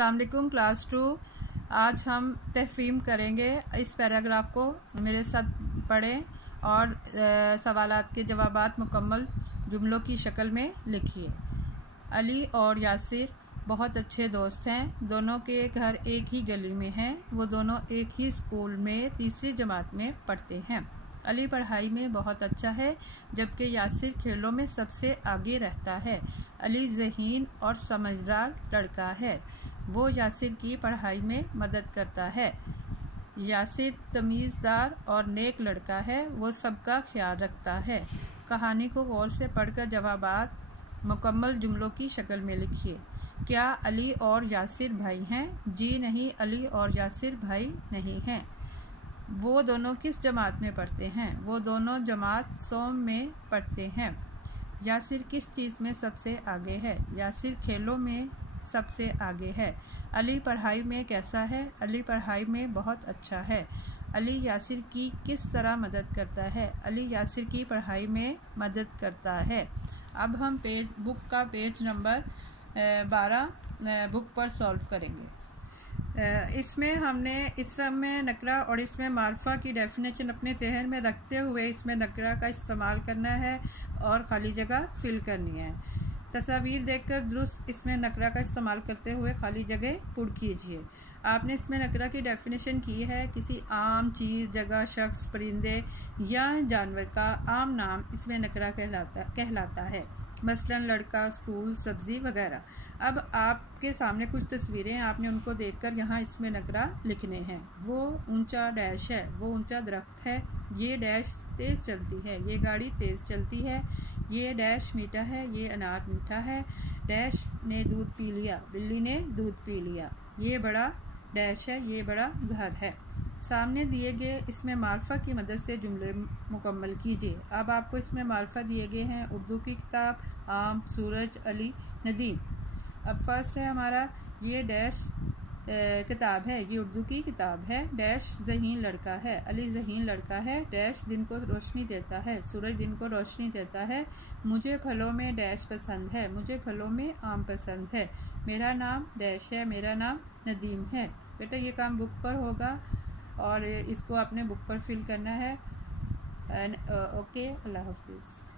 अस्सलाम वालेकुम क्लास 2। आज हम तहफ़ीम करेंगे। इस पैराग्राफ को मेरे साथ पढ़ें और सवालात के जवाबात मुकम्मल जुमलों की शक्ल में लिखिए। अली और यासिर बहुत अच्छे दोस्त हैं। दोनों के घर एक ही गली में हैं। वो दोनों एक ही स्कूल में तीसरी जमात में पढ़ते हैं। अली पढ़ाई में बहुत अच्छा है, जबकि यासिर खेलों में सबसे आगे रहता है। अली ज़हीन और समझदार लड़का है। वो यासिर की पढ़ाई में मदद करता है। यासिर तमीज़दार और नेक लड़का है। वो सबका ख्याल रखता है। कहानी को गौर से पढ़कर जवाबात मुकम्मल जुमलों की शक्ल में लिखिए। क्या अली और यासिर भाई हैं? जी नहीं, अली और यासिर भाई नहीं हैं। वो दोनों किस जमात में पढ़ते हैं? वो दोनों जमात सोम में पढ़ते हैं। यासिर किस चीज़ में सबसे आगे है? यासिर खेलों में सबसे आगे है। अली पढ़ाई में कैसा है? अली पढ़ाई में बहुत अच्छा है। अली यासिर की किस तरह मदद करता है? अली यासिर की पढ़ाई में मदद करता है। अब हम बुक का पेज नंबर 12 बुक पर सॉल्व करेंगे। इसमें हमने इस सब में नकरा और इसमें मार्फा की डेफिनेशन अपने जहन में रखते हुए इसमें नकरा का इस्तेमाल करना है और खाली जगह फिल करनी है। तस्वीर देखकर दुरुस्त इसमें नकरा का इस्तेमाल करते हुए खाली जगह पुर कीजिए। आपने इसमें नकरा की डेफिनेशन की है किसी आम चीज़, जगह, शख्स, परिंदे या जानवर का आम नाम इसमें नकरा कहलाता है। मसलन लड़का, स्कूल, सब्जी वगैरह। अब आपके सामने कुछ तस्वीरें, आपने उनको देखकर यहाँ इसमें नकरा लिखने हैं। वो ऊंचा डैश है, वो ऊंचा दरख्त है। ये डैश तेज़ चलती है, ये गाड़ी तेज़ चलती है। ये डैश मीठा है, ये अनार मीठा है। डैश ने दूध पी लिया, बिल्ली ने दूध पी लिया। ये बड़ा डैश है, ये बड़ा घर है। सामने दिए गए इसमें मार्फा की मदद से जुमले मुकम्मल कीजिए। अब आपको इसमें मार्फा दिए गए हैं। उर्दू की किताब, आम, सूरज, अली, नदीम। अब फर्स्ट है हमारा, ये डैश किताब है, ये उर्दू की किताब है। डैश ज़हीन लड़का है, अली ज़हीन लड़का है। डैश दिन को रोशनी देता है, सूरज दिन को रोशनी देता है। मुझे फलों में डैश पसंद है, मुझे फलों में आम पसंद है। मेरा नाम डैश है, मेरा नाम नदीम है। बेटा ये काम बुक पर होगा और इसको आपने बुक पर फिल करना है। ओके, अल्लाह हाफिज़।